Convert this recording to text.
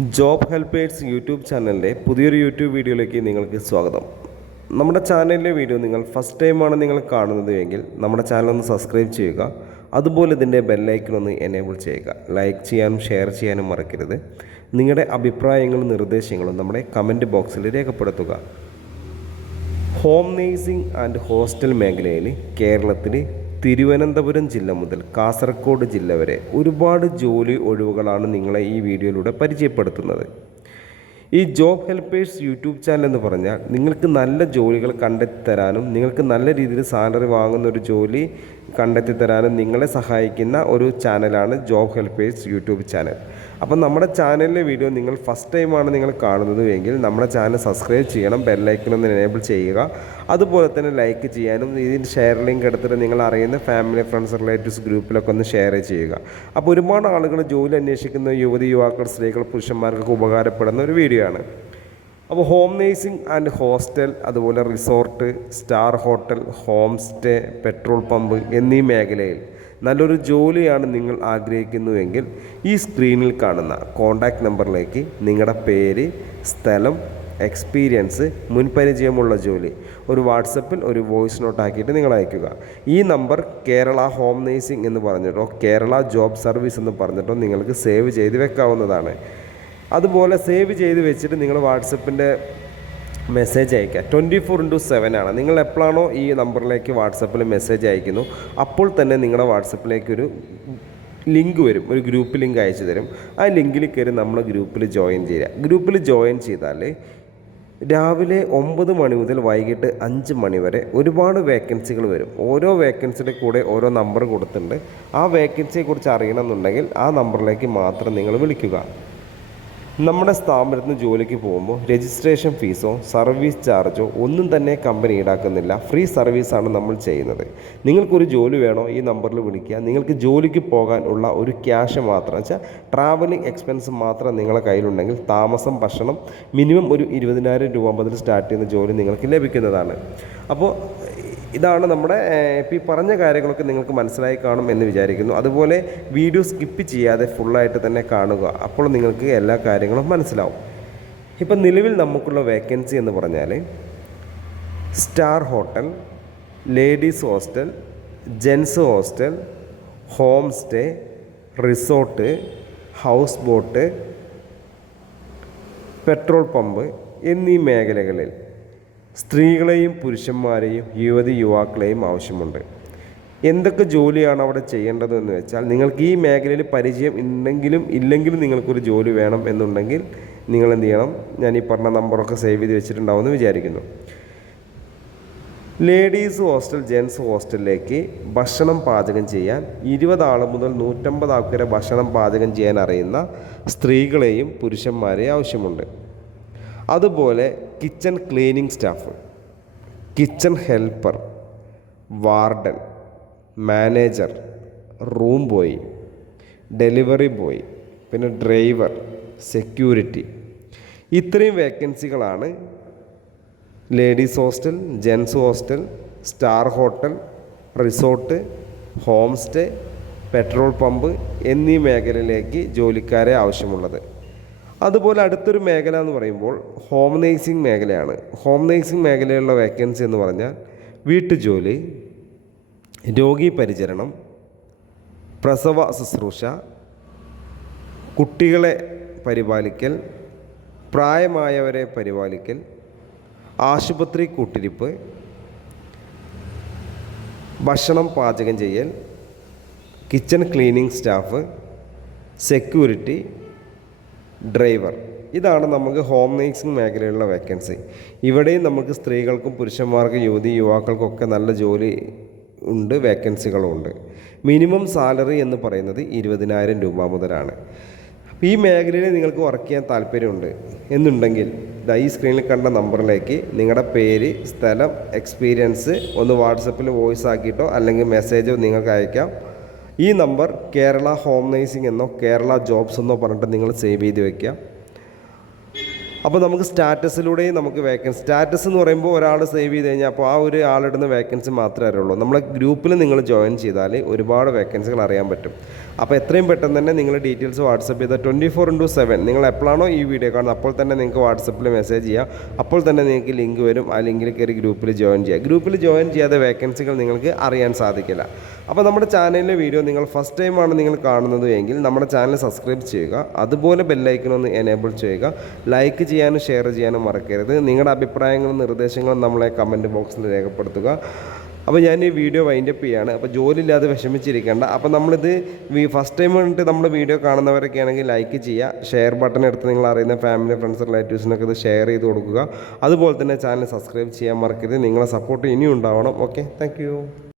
Job helpers YouTube ചാനലിൻ്റെ പുതിയൊരു YouTube വീഡിയോയിലേക്ക് നിങ്ങൾക്ക് സ്വാഗതം. നമ്മുടെ ചാനലിലെ വീഡിയോ നിങ്ങൾ ഫസ്റ്റ് ടൈമാണ് നിങ്ങൾ കാണുന്നത് എങ്കിൽ നമ്മുടെ ചാനൽ ഒന്ന് സബ്സ്ക്രൈബ് ചെയ്യുക. അതുപോലെ ഇതിൻ്റെ ബെല്ലൈക്കൺ ഒന്ന് എനേബിൾ ചെയ്യുക. ലൈക്ക് ചെയ്യാനും ഷെയർ ചെയ്യാനും മറക്കരുത്. നിങ്ങളുടെ അഭിപ്രായങ്ങളും നിർദ്ദേശങ്ങളും നമ്മുടെ കമൻറ്റ് ബോക്സിൽ രേഖപ്പെടുത്തുക. ഹോം നേഴ്സിംഗ് ആൻഡ് ഹോസ്റ്റൽ മേഖലയിൽ കേരളത്തിൽ തിരുവനന്തപുരം ജില്ല മുതൽ കാസർഗോഡ് ജില്ല വരെ ഒരുപാട് ജോലി ഒഴിവുകളാണ് നിങ്ങളെ ഈ വീഡിയോയിലൂടെ പരിചയപ്പെടുത്തുന്നത്. ഈ ജോബ് ഹെൽപ്പേഴ്സ് യൂട്യൂബ് ചാനൽ എന്ന് പറഞ്ഞാൽ നിങ്ങൾക്ക് നല്ല ജോലികൾ കണ്ടെത്തി തരാനും നിങ്ങൾക്ക് നല്ല രീതിയിൽ സാലറി വാങ്ങുന്ന ഒരു ജോലി കണ്ടെത്തി തരാനും നിങ്ങളെ സഹായിക്കുന്ന ഒരു ചാനലാണ് ജോബ് ഹെൽപ്പേഴ്സ് യൂട്യൂബ് ചാനൽ. അപ്പം നമ്മുടെ ചാനലിലെ വീഡിയോ നിങ്ങൾ ഫസ്റ്റ് ടൈമാണ് നിങ്ങൾ കാണുന്നത് എങ്കിൽ നമ്മുടെ ചാനൽ സബ്സ്ക്രൈബ് ചെയ്യണം, ബെല്ലൈക്കൺ ഒന്ന് എനേബിൾ ചെയ്യുക. അതുപോലെ തന്നെ ലൈക്ക് ചെയ്യാനും ഇതിൻ്റെ ഷെയർ ലിങ്ക് എടുത്തിട്ട് നിങ്ങൾ അറിയുന്ന ഫാമിലി ഫ്രണ്ട്സ് റിലേറ്റീവ്സ് ഗ്രൂപ്പിലൊക്കെ ഒന്ന് ഷെയർ ചെയ്യുക. അപ്പോൾ ഒരുപാട് ആളുകൾ ജോലി അന്വേഷിക്കുന്ന യുവതിയുവാക്കൾ, സ്ത്രീകൾ, പുരുഷന്മാർക്കൊക്കെ ഉപകാരപ്പെടുന്ന ഒരു വീഡിയോ ആണ്. അപ്പോൾ ഹോം നേഴ്സിംഗ് ആൻഡ് ഹോസ്റ്റൽ, അതുപോലെ resort, star hotel, home stay, petrol pump എന്നീ മേഖലയിൽ നല്ലൊരു ജോലിയാണ് നിങ്ങൾ ആഗ്രഹിക്കുന്നുവെങ്കിൽ ഈ സ്ക്രീനിൽ കാണുന്ന കോൺടാക്റ്റ് നമ്പറിലേക്ക് നിങ്ങളുടെ പേര്, സ്ഥലം, എക്സ്പീരിയൻസ്, മുൻപരിചയമുള്ള ജോലി ഒരു വാട്സപ്പിൽ ഒരു വോയിസ് നോട്ട് ആക്കിയിട്ട് നിങ്ങൾ അയയ്ക്കുക. ഈ നമ്പർ കേരള ഹോം നേഴ്സിംഗ് എന്ന് പറഞ്ഞിട്ടോ കേരള ജോബ് സർവീസ് എന്ന് പറഞ്ഞിട്ടോ നിങ്ങൾക്ക് സേവ് ചെയ്ത് വെക്കാവുന്നതാണ്. അതുപോലെ സേവ് ചെയ്ത് വെച്ചിട്ട് നിങ്ങൾ വാട്സപ്പിൻ്റെ മെസ്സേജ് അയക്കുക. 24/7 ആണ്. നിങ്ങൾ എപ്പോഴാണോ ഈ നമ്പറിലേക്ക് വാട്സപ്പിൽ മെസ്സേജ് അയക്കുന്നു അപ്പോൾ തന്നെ നിങ്ങളുടെ വാട്സപ്പിലേക്കൊരു ലിങ്ക് വരും, ഒരു ഗ്രൂപ്പ് ലിങ്ക് അയച്ചു തരും. ആ ലിങ്കിൽ കയറി നമ്മൾ ഗ്രൂപ്പിൽ ജോയിൻ ചെയ്യുക. ഗ്രൂപ്പിൽ ജോയിൻ ചെയ്താൽ രാവിലെ 9 മണി മുതൽ വൈകിട്ട് 5 മണി വരെ ഒരുപാട് വേക്കൻസികൾ വരും. ഓരോ വേക്കൻസിയുടെ കൂടെ ഓരോ നമ്പർ കൊടുത്തിട്ടുണ്ട്. ആ വേക്കൻസിയെക്കുറിച്ച് അറിയണമെന്നുണ്ടെങ്കിൽ ആ നമ്പറിലേക്ക് മാത്രം നിങ്ങൾ വിളിക്കുക. നമ്മുടെ സ്ഥാപനത്തിൽ നിന്ന് ജോലിക്ക് പോകുമ്പോൾ രജിസ്ട്രേഷൻ ഫീസോ സർവീസ് ചാർജോ ഒന്നും തന്നെ കമ്പനി ഈടാക്കുന്നില്ല. ഫ്രീ സർവീസാണ് നമ്മൾ ചെയ്യുന്നത്. നിങ്ങൾക്കൊരു ജോലി വേണോ ഈ നമ്പറിൽ വിളിക്കുക. നിങ്ങൾക്ക് ജോലിക്ക് പോകാൻ ഉള്ള ഒരു ക്യാഷ് മാത്രം വെച്ചാൽ ട്രാവലിംഗ് എക്സ്പെൻസ് മാത്രം നിങ്ങളുടെ കയ്യിലുണ്ടെങ്കിൽ താമസം, ഭക്ഷണം മിനിമം ഒരു 20,000 രൂപ മുതൽ സ്റ്റാർട്ട് ചെയ്യുന്ന ജോലി നിങ്ങൾക്ക് ലഭിക്കുന്നതാണ്. അപ്പോൾ ഇതാണ് നമ്മുടെ ഇപ്പോൾ ഈ പറഞ്ഞ കാര്യങ്ങളൊക്കെ നിങ്ങൾക്ക് മനസ്സിലായി കാണും എന്ന് വിചാരിക്കുന്നു. അതുപോലെ വീഡിയോ സ്കിപ്പ് ചെയ്യാതെ ഫുള്ളായിട്ട് തന്നെ കാണുക. അപ്പോൾ നിങ്ങൾക്ക് എല്ലാ കാര്യങ്ങളും മനസ്സിലാവും. ഇപ്പം നിലവിൽ നമുക്കുള്ള വേക്കൻസി എന്ന് പറഞ്ഞാൽ star hotel, ladies hostel, gents hostel, home stay, resort, house boat, petrol pump എന്നീ മേഖലകളിൽ സ്ത്രീകളെയും പുരുഷന്മാരെയും യുവാക്കളെയും ആവശ്യമുണ്ട്. എന്തൊക്കെ ജോലിയാണ് അവിടെ ചെയ്യേണ്ടതെന്ന് വെച്ചാൽ നിങ്ങൾക്ക് ഈ മേഖലയിൽ പരിചയം ഉണ്ടെങ്കിലും ഇല്ലെങ്കിലും നിങ്ങൾക്കൊരു ജോലി വേണം എന്നുണ്ടെങ്കിൽ നിങ്ങൾ എന്ത് ചെയ്യണം, ഞാൻ ഈ പറഞ്ഞ നമ്പറൊക്കെ സേവ് ചെയ്ത് വെച്ചിട്ടുണ്ടാവുമെന്ന് വിചാരിക്കുന്നു. ലേഡീസ് ഹോസ്റ്റൽ, ജെൻസ് ഹോസ്റ്റലിലേക്ക് ഭക്ഷണം പാചകം ചെയ്യാൻ 20 ആൾ മുതൽ 150 ആൾക്ക് വരെ ഭക്ഷണം പാചകം ചെയ്യാൻ അറിയുന്ന സ്ത്രീകളെയും പുരുഷന്മാരെയും ആവശ്യമുണ്ട്. അതുപോലെ kitchen cleaning staff, kitchen helper, warden, manager, room boy, delivery boy, പിന്നെ ഡ്രൈവർ, സെക്യൂരിറ്റി, ഇത്രയും വേക്കൻസികളാണ് ladies hostel, gents hostel, star hotel, resort, home stay, petrol pump എന്നീ മേഖലയിലേക്ക് ജോലിക്കാരെ ആവശ്യമുള്ളത്. അതുപോലെ അടുത്തൊരു മേഖല എന്ന് പറയുമ്പോൾ ഹോം നേഴ്സിംഗ് മേഖലയാണ്. ഹോം നേഴ്സിംഗ് മേഖലയിലുള്ള വേക്കൻസി എന്ന് പറഞ്ഞാൽ വീട്ടുജോലി, രോഗി പരിചരണം, പ്രസവ ശുശ്രൂഷ, കുട്ടികളെ പരിപാലിക്കൽ, പ്രായമായവരെ പരിപാലിക്കൽ, ആശുപത്രി കൂട്ടിരിപ്പ്, ഭക്ഷണം പാചകം ചെയ്യൽ, kitchen cleaning staff, security, driver, ഇതാണ് നമുക്ക് ഹോം നേഴ്സിംഗ് മേഖലയിലുള്ള വേക്കൻസി. ഇവിടെയും നമുക്ക് സ്ത്രീകൾക്കും പുരുഷന്മാർക്കും യുവാക്കൾക്കൊക്കെ നല്ല ജോലി ഉണ്ട്, വേക്കൻസികളുണ്ട്. മിനിമം സാലറി എന്ന് പറയുന്നത് 20,000 രൂപ മുതലാണ്. ഈ മേഖലയിൽ നിങ്ങൾക്ക് വർക്ക് ചെയ്യാൻ താല്പര്യമുണ്ട് എന്നുണ്ടെങ്കിൽ ഈ സ്ക്രീനിൽ കണ്ട നമ്പറിലേക്ക് നിങ്ങളുടെ പേര്, സ്ഥലം, എക്സ്പീരിയൻസ് ഒന്ന് വാട്സപ്പിൽ വോയിസ് ആക്കിയിട്ടോ അല്ലെങ്കിൽ മെസ്സേജോ നിങ്ങൾക്ക് അയക്കാം. ഈ നമ്പർ കേരള ഹോം നേഴ്സിംഗ് എന്നോ കേരള ജോബ്സ് എന്നോ പറഞ്ഞിട്ട് നിങ്ങൾ സേവ് ചെയ്ത് വയ്ക്കുക. അപ്പോൾ നമുക്ക് സ്റ്റാറ്റസിലൂടെയും നമുക്ക് വേക്കൻസി, സ്റ്റാറ്റസ് എന്ന് പറയുമ്പോൾ ഒരാൾ സേവ് ചെയ്ത് കഴിഞ്ഞാൽ അപ്പോൾ ആ ഒരു ആളിടുന്ന വേക്കൻസി മാത്രമേ അറിയുള്ളൂ. നമ്മളെ ഗ്രൂപ്പിൽ നിങ്ങൾ ജോയിൻ ചെയ്താൽ ഒരുപാട് വേക്കൻസികൾ അറിയാൻ പറ്റും. അപ്പോൾ എത്രയും പെട്ടെന്ന് തന്നെ നിങ്ങൾ ഡീറ്റെയിൽസ് വാട്സപ്പ് ചെയ്താൽ 24/7 നിങ്ങൾ എപ്പോഴാണോ ഈ വീഡിയോ കാണുന്നത് അപ്പോൾ തന്നെ നിങ്ങൾക്ക് വാട്സപ്പിൽ മെസ്സേജ് ചെയ്യാം. അപ്പോൾ തന്നെ നിങ്ങൾക്ക് ലിങ്ക് വരും. ആ ലിങ്കിൽ കയറി ഗ്രൂപ്പിൽ ജോയിൻ ചെയ്യുക. ഗ്രൂപ്പിൽ ജോയിൻ ചെയ്യാതെ വേക്കൻസികൾ നിങ്ങൾക്ക് അറിയാൻ സാധിക്കില്ല. അപ്പോൾ നമ്മുടെ ചാനലിലെ വീഡിയോ നിങ്ങൾ ഫസ്റ്റ് ടൈമാണ് നിങ്ങൾ കാണുന്നത് എങ്കിൽ നമ്മുടെ ചാനൽ സബ്സ്ക്രൈബ് ചെയ്യുക. അതുപോലെ ബെല്ലൈക്കൺ ഒന്ന് എനേബിൾ ചെയ്യുക. ലൈക്ക് ചെയ്യാനും ഷെയർ ചെയ്യാനും മറക്കരുത്. നിങ്ങളുടെ അഭിപ്രായങ്ങളും നിർദ്ദേശങ്ങളും നമ്മളെ കമൻറ്റ് ബോക്സിൽ രേഖപ്പെടുത്തുക. അപ്പോൾ ഞാൻ ഈ വീഡിയോ വൈൻഡപ്പ് ചെയ്യുകയാണ്. അപ്പോൾ ജോലിയില്ലാതെ വിഷമിച്ചിരിക്കേണ്ട. അപ്പോൾ നമ്മളിത് ഫസ്റ്റ് ടൈം കണ്ടിട്ട് നമ്മുടെ വീഡിയോ കാണുന്നവരൊക്കെ ആണെങ്കിൽ ലൈക്ക് ചെയ്യുക. ഷെയർ ബട്ടൺ എടുത്ത് നിങ്ങൾ അറിയുന്ന ഫാമിലി ഫ്രണ്ട്സ് റിലേറ്റീവ്സിനൊക്കെ ഇത് ഷെയർ ചെയ്ത് കൊടുക്കുക. അതുപോലെ തന്നെ ചാനൽ സബ്സ്ക്രൈബ് ചെയ്യാൻ മറക്കരുത്. നിങ്ങളെ സപ്പോർട്ട് ഇനിയും ഉണ്ടാവണം. Okay, thank